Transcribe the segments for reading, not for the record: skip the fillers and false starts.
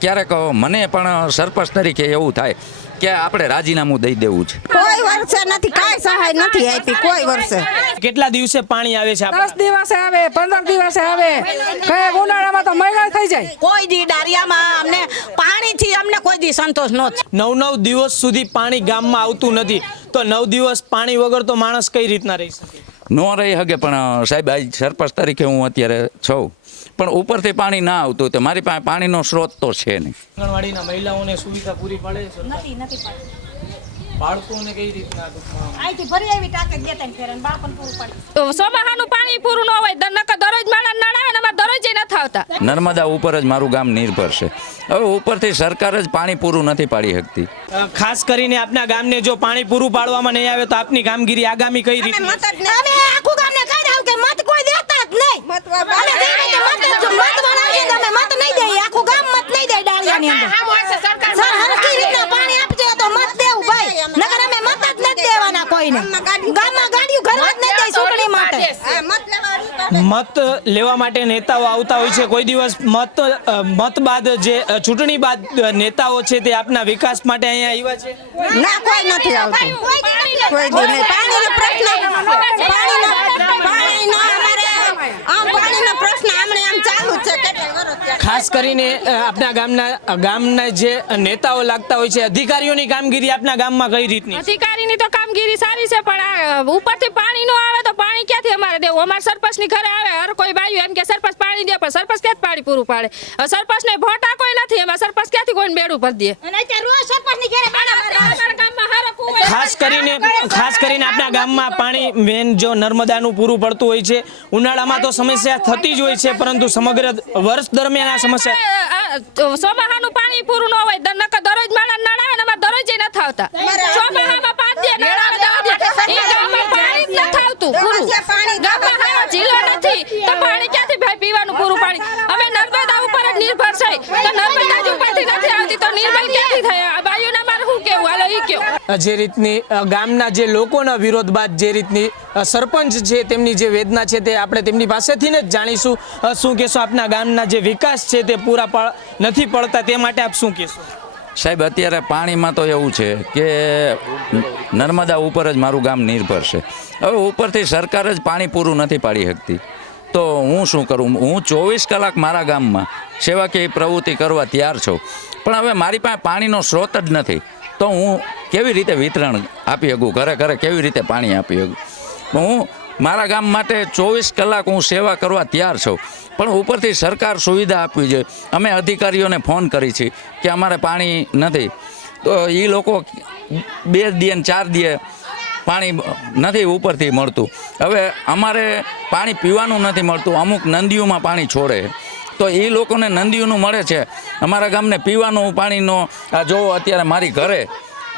ક્યારેક મને પણ સરપંચ તરીકે એવું થાય કે આપણે રાજીનામું દઈ દેવું છે। કોઈ વર્ષે નથી, કાંઈ સહાય નથી આપી કોઈ વર્ષે। કેટલા દિવસે પાણી આવે છે? 10 દિવસે આવે, 15 દિવસે આવે, કઈ ઉનાળામાં તો મહિના થઈ જાય। કોઈ દી ડારિયામાં અમને પાણીથી અમને કોઈ દી સંતોષ નહોતો। 9 દિવસ સુધી પાણી ગામમાં આવતું નથી, તો 9 દિવસ પાણી વગર તો માણસ કઈ રીતના રહી શકે? ન રહી શકે, પણ સાહેબ આજ સરપંચ તરીકે હું અત્યારે છું, પણ ઉપરથી પાણી ના આવતું તો મારી પાસે પાણીનો સ્ત્રોત તો છે નહીં। આંગણવાડીના મહિલાઓને સુવિધા પૂરી પાડે છે? નથી બાળકોને કઈ રીતના? અહીંથી ભરી આવી ટાંકે દેતા ફેરન બાળકોને પૂરું પાડી। સોમાહાનું પાણી પૂરું ન હોય દરરોજ માણસ નડાવે ને અમારે દરરોજ નથી આવતા। નર્મદા ઉપર જ મારું ગામ નિર્ભર છે। હવે ઉપરથી સરકાર જ પાણી પૂરું નથી પાડી શકતી। ખાસ કરીને આપના ગામને જો પાણી પૂરું પાડવામાં નહીં આવે તો આપની કામગીરી આગામી કઈ રીતે? અમે આખું ગામને કહી દઉં કે મત કોઈ દેતા જ નહીં। મત નહીં દે, આખું ગામ મત નહીં દે ડાળિયાની અંદર। સર હરકી રીતના પાણી આપજો તો મત દેવું ભાઈ, નકર અમે મત જ નથી દેવાના કોઈને। ગામમાં ગાડીઓ ઘરમાં જ નહીં દે ચૂંટણી માટે। મત લેવા માટે નેતાઓ આવતા હોય છે, કોઈ દિવસ મત બાદ જે ચૂંટણી બાદ નેતાઓ છે તે આપના વિકાસ માટે અહીંયા આવ્યા છે? ના, કોઈ નથી આવતું, કોઈ દી નહીં। પાણીનો પ્રશ્ન પાણીનો અમારે આમ પાણીનો પ્રશ્ન આમણે આમ ચાલુ જ છે કેટલા વર્ષથી। ખાસ કરીને આપના ગામના જે નેતાઓ લાગતા હોય છે, અધિકારીઓની કામગીરી આપના ગામમાં કઈ રીતની? અધિકારીની તો કામગીરી સારી છે, પણ ઉપરથી પાણી ન આવે તો પાણી ક્યાંથી અમારે દેવું? અમારે સરપંચની ઘરે આવે હર કોઈ બાયું એમ કે સરપંચ પાણી દે, પણ સરપંચ ક્યાંથી પાણી પૂરું પાડે? સરપંચને ભોટા કોઈ નથી, એમાં સરપંચ ક્યાંથી કોઈને બેડું ભરી દે? ખાસ કરીને આપણા ગામમાં પાણી મેન જો નર્મદાનું પૂરું પડતું હોય છે, ઉનાળામાં તો સમસ્યા થતી જ હોય છે, પરંતુ સમગ્ર વર્ષ દરમિયાન આ સમસ્યા સોમાહાનું પાણી પૂરું ન હોય દરરોજ માણસ નડાવે ને અમારે દરરોજ નથી આવતા। ચોમાહામાં 5 દે નડાવે 10 દે, ઈ ગામમાં પાણી જ નથી આવતું પૂરું। ગામમાં હારો જિલ્લો નથી તો પાણી ક્યાંથી ભાઈ પીવાનું પૂરું પાણી? અમે નર્મદા ઉપર જ નિર્ભર છે, તો નર્મદા જ ઉપરથી નથી આવતી તો નિર્ભર ક્યાંથી થાય? આ બાયુને મારે શું કેવું? હાલો ઈ કેવું। જે રીતની ગામના જે લોકોના વિરોધ બાદ જે રીતની સરપંચ છે તેમની જે વેદના છે તે આપણે તેમની પાસેથી જ જાણીશું। શું કહેશો? આપના ગામના જે વિકાસ છે તે પૂરા નથી પડતા, તે માટે આપ શું કહેશો? સાહેબ અત્યારે પાણીમાં તો એવું છે કે નર્મદા ઉપર જ મારું ગામ નિર્ભર છે। હવે ઉપરથી સરકાર જ પાણી પૂરું નથી પાડી શકતી તો હું શું કરું? હું 24 કલાક મારા ગામમાં સેવાકીય પ્રવૃત્તિ કરવા તૈયાર છું, પણ હવે મારી પાસે પાણીનો સ્ત્રોત જ નથી તો હું કેવી રીતે વિતરણ આપી શકું? ઘરે ઘરે કેવી રીતે પાણી આપી શકું? હું મારા ગામ માટે 24 કલાક હું સેવા કરવા તૈયાર છું, પણ ઉપરથી સરકાર સુવિધા આપવી જોઈએ। અમે અધિકારીઓને ફોન કરી છે કે અમારે પાણી નથી, તો એ લોકો 2 દે ને 4 દે પાણી નથી ઉપરથી મળતું। હવે અમારે પાણી પીવાનું નથી મળતું, અમુક નદીઓમાં પાણી છોડે તો એ લોકોને નદીઓનું મળે છે, અમારા ગામને પીવાનું પાણીનો આ જો અત્યારે મારી ઘરે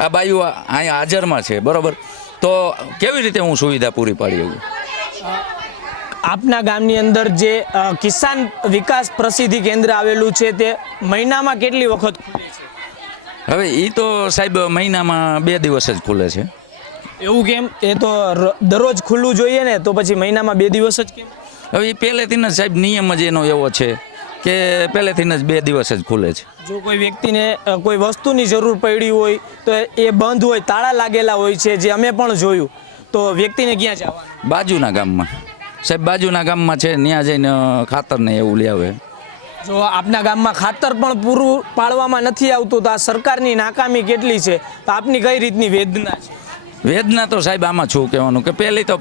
આ બાયુ અહીંયા હાજરમાં છે, બરાબર? તો કેવી રીતે હું સુવિધા પૂરી પાડી શકું? આપના ગામની અંદર જે કિસાન વિકાસ પ્રસિદ્ધિ કેન્દ્ર આવેલું છે તે મહિનામાં કેટલી વખત ખુલે છે? હવે એ તો સાહેબ મહિનામાં 2 દિવસ જ ખુલે છે। એવું કેમ? એ તો દરરોજ ખુલ્લું જોઈએ ને, તો પછી મહિનામાં 2 દિવસ જ કેમ? હવે એ પહેલેથી જ સાહેબ નિયમ જ એનો એવો છે કે પહેલેથી જ 2 દિવસ જ ખુલે છે। જો કોઈ વ્યક્તિને કોઈ વસ્તુની જરૂર પડી હોય તો એ બંધ હોય, તાળા લાગેલા હોય છે, જે અમે પણ જોયું, તો વ્યક્તિને ક્યાં જવાનું? બાજુના ગામમાં સાહેબ, બાજુના ગામમાં છે, ત્યાં જઈને ખાતરને એવું લઈ આવે। જો આપના ગામમાં ખાતર પણ પૂરું પાડવામાં નથી આવતું, તો આ સરકારની નાકામી કેટલી છે? તો આપની કઈ રીતની વેદના છે? વેદના તો સાહેબ આમાં શું કહેવાનું કે પહેલી તો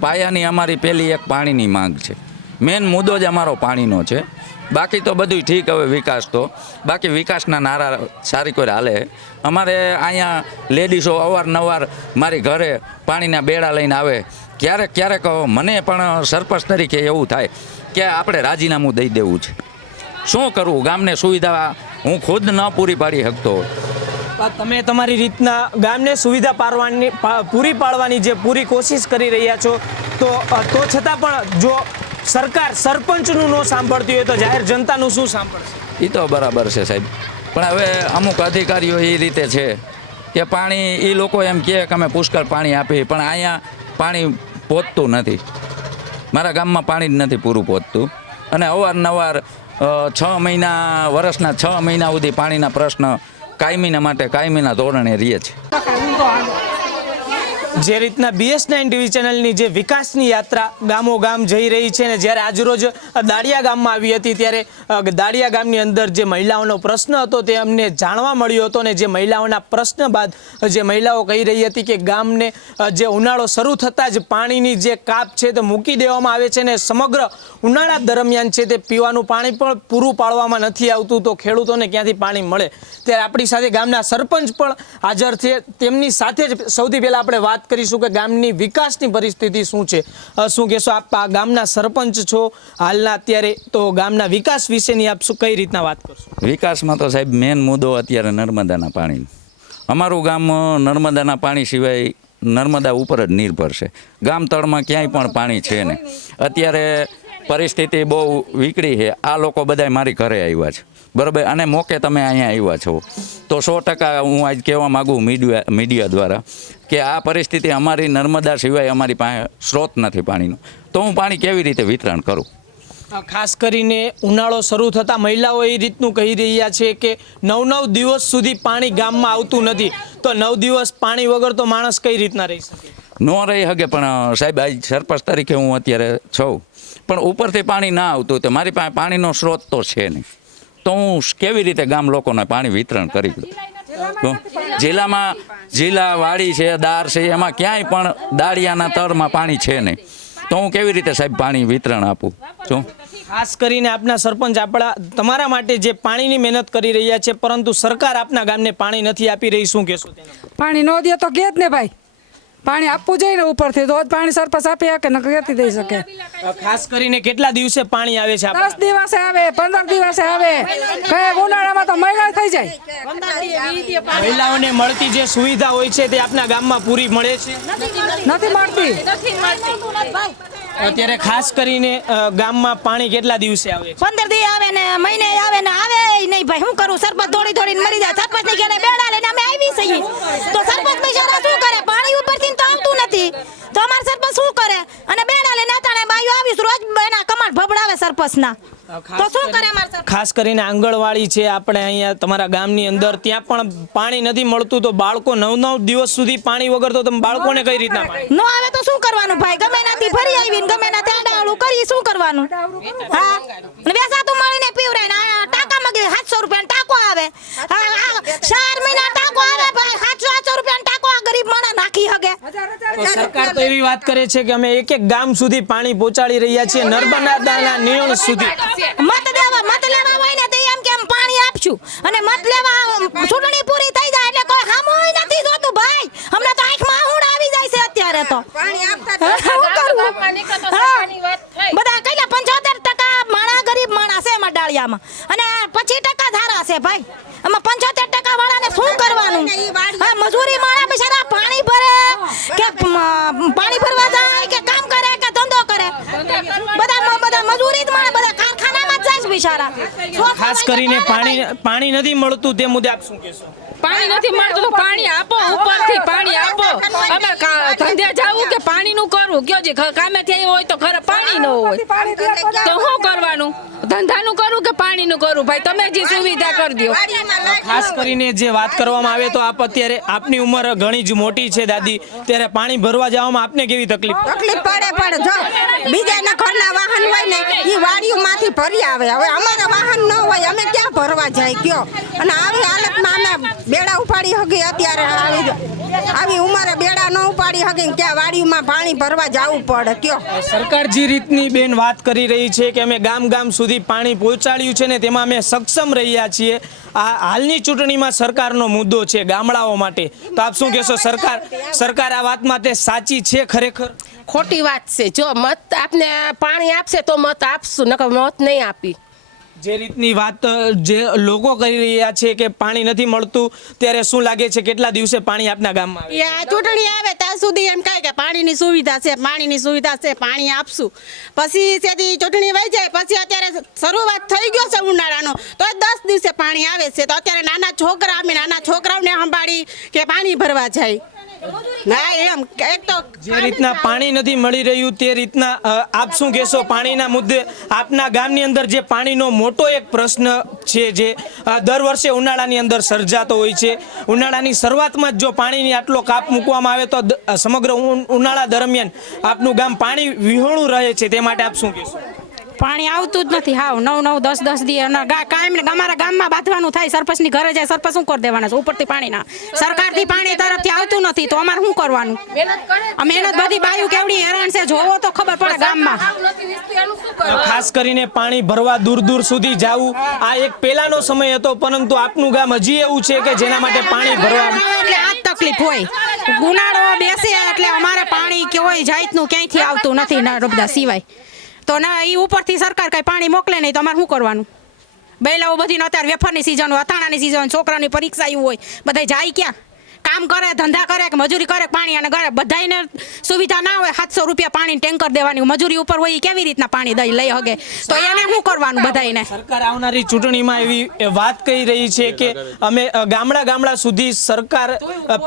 પાયાની અમારી પહેલી એક પાણીની માંગ છે। મેન મુદ્દો જ અમારો પાણીનો છે, બાકી તો બધું ઠીક। હવે વિકાસ તો બાકી વિકાસના નારા સારી કોઈ હાલે। અમારે અહીંયા લેડીઝો અવારનવાર મારી ઘરે પાણીના બેડા લઈને આવે। ક્યારેક મને પણ સરપંચ તરીકે એવું થાય કે આપણે રાજીનામું દઈ દેવું છે। શું કરવું? ગામને સુવિધા હું ખુદ ન પૂરી પાડી શકતો। તમે તમારી રીતના ગામને સુવિધા પૂરી પાડવાની જે પૂરી કોશિશ કરી રહ્યા છો, તો છતાં પણ જો સરકાર સરપંચનું ન સાંભળતી હોય તો જાહેર જનતાનું શું સાંભળશે? એ તો બરાબર છે સાહેબ, પણ હવે અમુક અધિકારીઓ એ રીતે છે કે પાણી એ લોકો એમ કહે કે અમે પુષ્કળ પાણી આપીએ, પણ અહીંયા પાણી પહોંચતું નથી। મારા ગામમાં પાણી જ નથી પૂરું પહોંચતું, અને અવારનવાર 6 મહિના વર્ષના 6 મહિના સુધી પાણીના પ્રશ્ન કાયમીના માટે કાયમીના ધોરણે રહે છે. જે રીતના BS9 ટીવી ચેનલની જે વિકાસની યાત્રા ગામો ગામ જઈ રહી છે ને જ્યારે આજરોજ દાળિયા ગામમાં આવી હતી ત્યારે દાળિયા ગામની અંદર જે મહિલાઓનો પ્રશ્ન હતો તે અમને જાણવા મળ્યો હતો ને જે મહિલાઓના પ્રશ્ન બાદ જે મહિલાઓ કહી રહી હતી કે ગામને જે ઉનાળો શરૂ થતાં જ પાણીની જે કાપ છે તે મૂકી દેવામાં આવે છે ને સમગ્ર ઉનાળા દરમિયાન છે તે પીવાનું પાણી પણ પૂરું પાડવામાં નથી આવતું, તો ખેડૂતોને ક્યાંથી પાણી મળે. ત્યારે આપણી સાથે ગામના સરપંચ પણ હાજર છે. તેમની સાથે જ સૌથી પહેલાં આપણે વાત કરીશું કે ગામની વિકાસની પરિસ્થિતિ શું છે. શું કહેશો આપ? આ ગામના સરપંચ છો હાલના અત્યારે, તો ગામના વિકાસ વિશેની આપ કઈ રીતના વાત કરશો? વિકાસમાં તો સાહેબ મેન મુદ્દો અત્યારે નર્મદાના પાણીનો. અમારું ગામ નર્મદાના પાણી સિવાય નર્મદા ઉપર જ નિર્ભર છે. ગામ તળમાં ક્યાંય પણ પાણી છે નહીં. અત્યારે પરિસ્થિતિ બહુ વિકળી છે. આ લોકો બધાય મારી ઘરે આવ્યા છે, બરાબર, અને મોકે તમે અહીંયા આવ્યા છો, તો 100% હું આજ કહેવા માગું મીડિયા દ્વારા કે આ પરિસ્થિતિ અમારી નર્મદા સિવાય અમારી પાસે સ્ત્રોત નથી પાણીનો, તો હું પાણી કેવી રીતે વિતરણ કરું? ખાસ કરીને ઉનાળો શરૂ થતાં મહિલાઓ એ રીતનું કહી રહ્યા છે કે 9 દિવસ સુધી પાણી ગામમાં આવતું નથી, તો 9 દિવસ પાણી વગર તો માણસ કઈ રીતના રહી શકે? ન રહી શકે. પણ સાહેબ આજ સરપંચ તરીકે હું અત્યારે છું, પણ ઉપરથી પાણી ના આવતું તો મારી પાસે પાણીનો સ્ત્રોત તો છે નહીં, તો હું કેવી રીતે ગામ લોકોને પાણી વિતરણ કરી દઉં? જિલ્લા વાડી છે, દાર છે, એમાં ક્યાંય પણ દાળિયાના તળમાં પાણી છે નહીં, તો હું કેવી રીતે સાહેબ પાણી વિતરણ આપું છું? ખાસ કરીને આપના સરપંચ તમારા માટે જે પાણીની મહેનત કરી રહ્યા છે, પરંતુ સરકાર આપના ગામને પાણી નથી આપી રહી, શું કહેશો? પાણી ન દે તો કે જ ને ભાઈ, પાણી આપવું જોઈએ ને ઉપરથી, તો જ પાણી સરપંચ આપી શકે ને ક્યાંથી દઈ શકે? ખાસ કરીને કેટલા દિવસે પાણી આવે છે? 10 દિવસે આવે, 15 દિવસે આવે, કઈ ઉનાળામાં તો મહિના થઈ જાય. મહિલાઓને મળતી જે સુવિધા હોય છે તે આપના ગામમાં પૂરી મળે છે? નથી મળતી. અત્યારે ખાસ કરીને ગામમાં પાણી કેટલા દિવસે આવે? 15 દી આવે ને મહિને આવે ને આવે નહીં ભાઈ. શું કરું? સરપંચ દોડીને મરી જાય. સરપંચ ની ઘરે બેડા લઈને અમે આવી છીએ, તો સરપંચ બિચારા શું કરે? પાણી ઉપરથી તો આવતું નથી, તો અમાર સરપંચ શું કરે? અને બેડા લઈને આતાણે બાયું આવીશ રોજ એના કમાડ ભબડાવે સરપંચના, તો શું કરે અમાર સરપંચ? ખાસ કરીને આંગણવાડી છે આપણે અહીંયા તમારા ગામની અંદર, ત્યાં પણ પાણી નથી મળતું, તો બાળકો 9 દિવસ સુધી પાણી વગર, તો તમે બાળકોને કઈ રીતના નો આવે તો શું કરવાનું ભાઈ? ગમે નાથી ભરી આવીને ગમે ના તેડાળું કરી શું કરવાનું? હા, અને વેસાતું મળીને પીવરાય ને ટાકા મગી 700 રૂપિયા ટાકો આવે. 4 મહિના ટાકો આવે ભાઈ, 700 રૂપિયા ટાકો આ ગરીબ માણસ નાખી હગે. તો સરકાર તો એવી વાત કરે છે કે અમે એક ગામ સુધી પાણી પહોંચાડી રહ્યા છીએ, નર્મદાના નિયણ સુધી. મત લેવા હોય ને તો એમ કે આમ પાણી આપશું, અને મત લેવા ચૂંટણી પૂરી થઈ જાય એટલે કોઈ હામોય નથી જોતું ભાઈ. હમણાં તો આંખમાં આહુડ આવી જાય છે અત્યારે તો. બધા કઈલા 75% માણા ગરીબ માણા છે એમાં ડાળિયામાં, અને 25% ધારા છે ભાઈ. આમાં 75% વાળાને શું કરવાનું? હા, મજૂરી માણા બિચારા પાણી ભરે કે પાણી ભરવા જાય કે કામ કરે કે ધંધો કરે, બધા મજૂરી જ માણે, બધા કારખાનામાં જ જાય છે બિચારા. ખાસ કરીને પાણી નથી મળતું તે મુદ્દે આપ શું કહેશો? પાણી નથી મળતું તો પાણી આપો, ઉપરથી પાણી આપો. અમે ધંધે જાવું કે પાણીનું કરવું? કયો જે કામે થઈ હોય તો ઘરે પાણી ન હોય તો શું કરવાનું? ધંધાનું કરવું કે પાણીનું કરવું? ભાઈ તમે જે સુવિધા કરી દો. ખાસ કરીને જે વાત કરવામાં આવે તો આપ અત્યારે આપની ઉંમર ઘણી જ મોટી છે દાદી, ત્યારે પાણી ભરવા જવામાં આપને કેવી તકલીફ પડે? પણ જો બીજાના ઘરના વાહન હોય ને એ વાડીઓમાંથી ભરી આવે, હવે અમારા વાહન ન હોય અમે ક્યાં ભરવા જાય કયો? અને આવી હાલતમાં અમે બેડા ઉપાડી હકી, અત્યારે આવી ઉંમરે બેડા ન ઉપાડી હકી, ક્યાં વાડીમાં પાણી ભરવા જવું પડે કયો? સરકાર જે રીતની બેન વાત કરી રહી છે કે અમે ગામ ગામ સુધી પાણી પહોંચાડ્યું છે ને તેમાં અમે સક્ષમ રહ્યા છીએ. આ હાલની ચૂંટણીમાં સરકારનો મુદ્દો છે ગામડાઓ માટે, તો આપ શું કહેશો? સરકાર આ વાતમાં તે સાચી છે ખરેખર? ખોટી વાત છે. જો મત આપને પાણી આપશે તો મત આપશું, નકર મત નહીં આપી. જે રીતની વાત જે લોકો કરી રહ્યા છે કે પાણી નથી મળતું, ત્યારે શું લાગે છે કેટલા દિવસે પાણી આપના ગામમાં આવે? ચૂંટણી આવે ત્યાં સુધી એમ કહે કે પાણીની સુવિધા છે, પાણી આપશું. પછી તેથી ચૂંટણી વહી જાય પછી અત્યારે શરૂઆત થઈ ગયો છે ઉનાળાનો, તો 10 દિવસે પાણી આવે છે. તો અત્યારે નાના છોકરાઓને સંભાળી કે પાણી ભરવા જાય, ના એમ એક તો જે રીતના પાણી નથી મળી રહ્યું તે રીતના આપ શું કહેશો પાણીના મુદ્દે? આપના ગામની અંદર જે પાણીનો મોટો એક પ્રશ્ન છે જે દર વર્ષે ઉનાળાની અંદર સર્જાતો હોય છે, ઉનાળાની શરૂઆતમાં જ જો પાણીની આટલો કાપ મૂકવામાં આવે તો સમગ્ર ઉનાળા દરમિયાન આપનું ગામ પાણી વિહોણું રહે છે, તે માટે આપ શું કહેશો? પાણી આવતું જ નથી. હાવ 9-10 દી કાયમ અમારા ગામમાં બાંધવાનું થાય. સરપંચની ઘરે જાય, સરપંચ શું કરી દેવાના છે ઉપરથી પાણીના? સરકારથી પાણી તરફથી આવતું નથી તો અમારે શું કરવાનું? મહેનત બધી બાયું કેવડી હેરાન છે જોવો તો ખબર પડે ગામમાં. ખાસ કરીને પાણી ભરવા દૂર દૂર સુધી જવું આ એક પહેલાનો સમય હતો, પરંતુ આપનું ગામ હજી એવું છે કે જેના માટે પાણી ભરવા એટલે આ જ તકલીફ હોય. ઉનાળો બેસે એટલે અમારે પાણી કોઈ જાતનું ક્યાંયથી આવતું નથી નર્મદા સિવાય. તો ના એ ઉપરથી સરકાર કઈ પાણી મોકલે નહીં તો અમારે શું કરવાનું? બૈલાઓ બધી અત્યારે વેફરની સિઝન હોય, અથાણાની સિઝન, છોકરાની પરીક્ષા એવું હોય, બધા જાય ક્યાં? કામ કરે, ધંધા કરે કે મજૂરી કરે પાણી અને ઘરે બધાને સુવિધા ના હોય. 700 રૂપિયા પાણી ટેન્કર દેવાની મજૂરી ઉપર હોય, કેવી રીતના પાણી દઈ લઈ હગે? તો એને શું કરવાનું બધાને? સરકાર આવનારી ચૂંટણીમાં એવી વાત કહી રહી છે કે અમે ગામડા સુધી સરકાર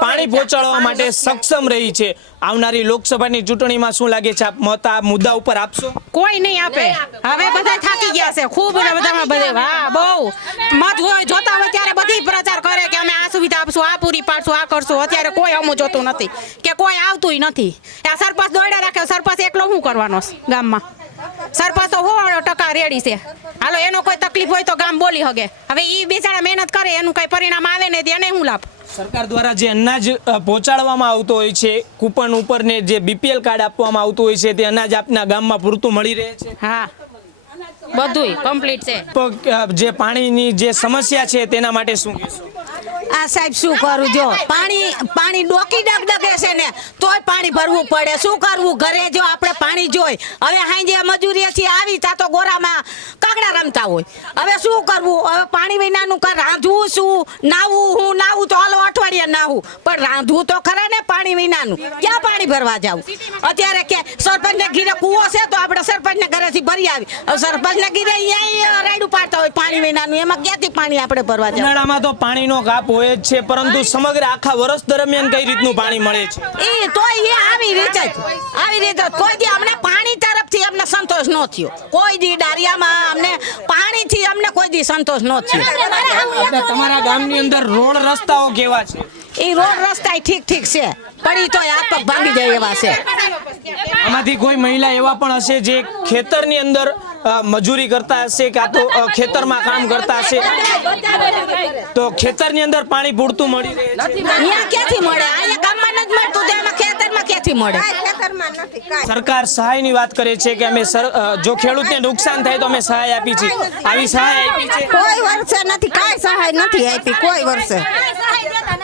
પાણી પહોંચાડવા માટે સક્ષમ રહી છે. આવનારી લોકસભાની ચૂંટણીમાં શું લાગે છે, આપ મત આ મુદ્દા ઉપર આપશો? કોઈ નહીં આપે. હવે બધા થાકી ગયા છે ખૂબ ને બધામાં બધે. હા બહુ મત હોય જોતા હોય ત્યારે બધી પ્રચાર કરે કે અમે આ સુવિધા આપશું, આ પૂરી પાડશું, આ કરશું. અત્યારે કોઈ અમું જોતું નથી કે કોઈ આવતું નથી. આ સરપંચ દોડ્યા રાખે, સરપંચ એકલો શું કરવાનો ગામમાં? સરપંચ તો 100% રેડી છે. હાલો એનો કોઈ તકલીફ હોય તો ગામ બોલી હગે. હવે એ બિચારા મહેનત કરે એનું કઈ પરિણામ આવે ને એને શું લાભ? સરકાર દ્વારા જે અનાજ પહોંચાડવામાં આવતો હોય છે, કૂપન ઉપર ને જે BPL કાર્ડ આપવામાં આવતું હોય છે, તે અનાજ આપના ગામમાં પૂરતું મળી રહે છે? હા બધુંય કમ્પ્લીટ છે. જે પાણીની જે સમસ્યા છે તેના માટે શું કહેશો? આ સાહેબ શું કરું? જો પાણી ડોકી ડગડગે છે ને તોય પાણી ભરવું પડે. શું કરવું? ઘરે જો આપણે પાણી જોઈ હવે હાંજે મજૂરીએથી આવી તા તો ગોરામાં કાગડા રમતા હોય. હવે શું કરવું? હવે પાણી વિનાનું રાંધવું શું? નાવું નાવું તો હાલો અઠવાડિયે નાવું, પણ રાંધવું તો ખરા ને પાણી વિનાનું. ક્યાં પાણી ભરવા જવું? અત્યારે કે સરપંચને ઘીરે કૂવો છે તો આપણે સરપંચને ઘરેથી ભરી આવી. સરપંચને ઘીરે અહીંયા રાયડું પાડતા હોય પાણી વિનાનું, એમાં ક્યાંથી પાણી આપણે ભરવા જવું? ઉનાળામાં તો પાણીનો કાપ હોય જ છે, પરંતુ સમગ્ર આખા વર્ષ દરમિયાન કઈ રીતનું પાણી મળે છે? એ તો એ આવી રીતે કોઈ દી અમને પાણી તરફથી અમને સંતોષ ન થયો. કોઈ દી ડારિયામાં અમને પાણીથી અમને કોઈ દી સંતોષ ન થયો. તમારા ગામની અંદર રોડ રસ્તાઓ કેવા છે? એ રોડ રસ્તા ઠીક છે, પણ એ તો હાથ પગ ભાંગી જાય એવા છે. આમાંથી કોઈ મહિલા એવા પણ હશે જે ખેતરની અંદર મજૂરી કરતા હશે કે તો ખેતરમાં કામ કરતા હશે, તો ખેતરની અંદર પાણી પૂરતું મળી રહે છે? અહીંયા ક્યાંથી મળે? અહીંયા ગામમાં નથી મળતું તો એમાં ખેતરમાં ક્યાંથી મળે? ખેતરમાં નથી કાંઈ. સરકાર સહાયની વાત કરે છે કે અમે જો ખેડૂતને નુકસાન થાય તો અમે સહાય આપી છે. આવી સહાય આપી છે? કોઈ વર્ષે નથી, કાંઈ સહાય નથી આપી. કોઈ વર્ષે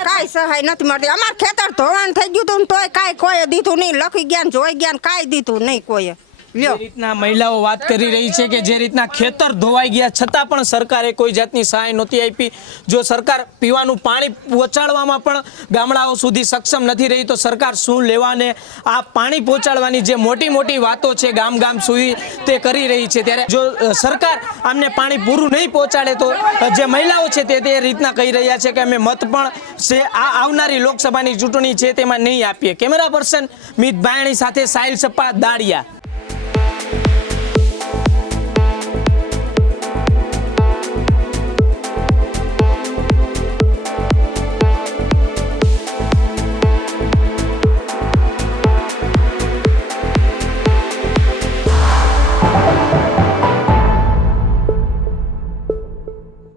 કાંઈ સહાય નથી મળતી. અમાર ખેતર ધોવાણ થઈ ગયું હતું તોય કાંઈ કોઈ દીધું નહીં. લખી ગયા ને જોઈ ગયા ને કાંઈ દીધું નહીં કોઈએ. જે રીતના મહિલાઓ વાત કરી રહી છે કે જે રીતના ખેતર ધોવાઈ ગયા છતાં પણ સરકારે કોઈ જાતની સહાય નહોતી આપી. જો સરકાર પીવાનું પાણી પહોંચાડવામાં પણ ગામડાઓ સુધી સક્ષમ નથી રહી તો સરકાર શું લેવાને? આ પાણી પહોંચાડવાની જે મોટી મોટી વાતો છે ગામ સુધી તે કરી રહી છે, ત્યારે જો સરકાર આમને પાણી પૂરું નહીં પહોંચાડે તો જે મહિલાઓ છે તે રીતના કહી રહ્યા છે કે અમે મત પણ છે આ આવનારી લોકસભાની ચૂંટણી છે તેમાં નહીં આપીએ. કેમેરા પર્સન મિત ભાયણી સાથે સાહિલ સપ્પા, દાળિયા.